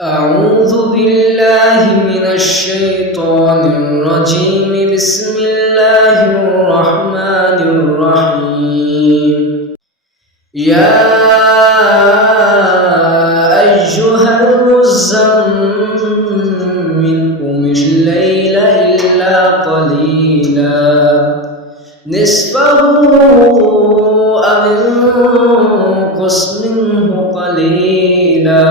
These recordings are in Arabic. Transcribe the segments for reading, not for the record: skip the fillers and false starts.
أعوذ بالله من الشيطان الرجيم. بسم الله الرحمن الرحيم. يا أيها المزمل قم الليل إلا قليلا نصفه أو انقص منه قليلا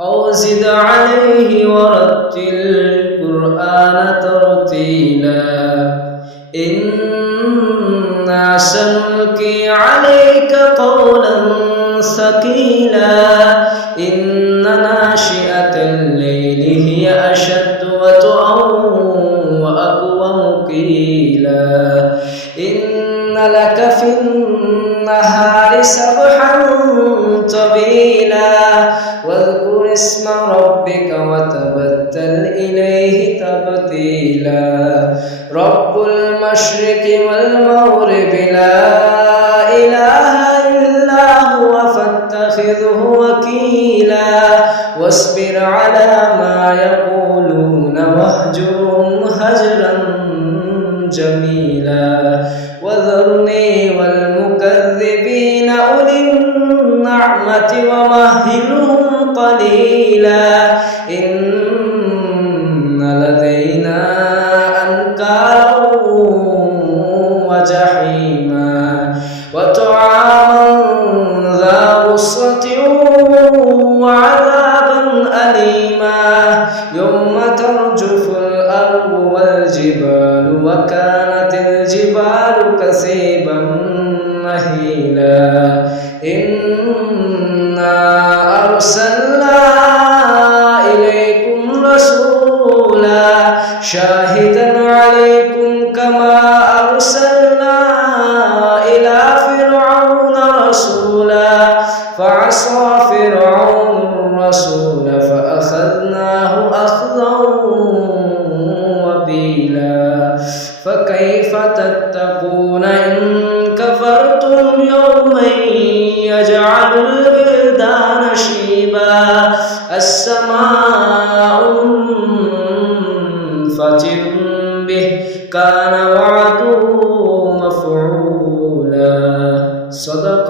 أو زد عليه ورتل القرآن ترتيلا إنا سنلقي عليك قولا ثقيلا إن ناشئة الليل هي أشد وطئا وأقوم قيلا إن لك في النهار سبحا طويلا واذكر اسم ربك وتبتل إليه تبتيلا رب المشرق والمغرب لا إله إلا هو فاتخذه وكيلا واصبر على ما يقولون واهجرهم هجرا جميلا وذرني والمكذبين أولي النعمة ومهلهم قليلا إن لدينا أنكالا وجحيما وطعاما ذا غصة وعذابا أليما يوم ترجف الأرض والجبال وكانت الجبال كثيبا مهيلا إنا أرسلنا إليكم رسولا شاهدا عليكم كما أرسلنا إلى فرعون رسولا فعصى فرعون الرسول فأخذناه أخذا وبيلا فكيف تتقون إن كفرتم يوما يجعل الولدان شيبا السماء منفطر به كان وعده مفعولا صدق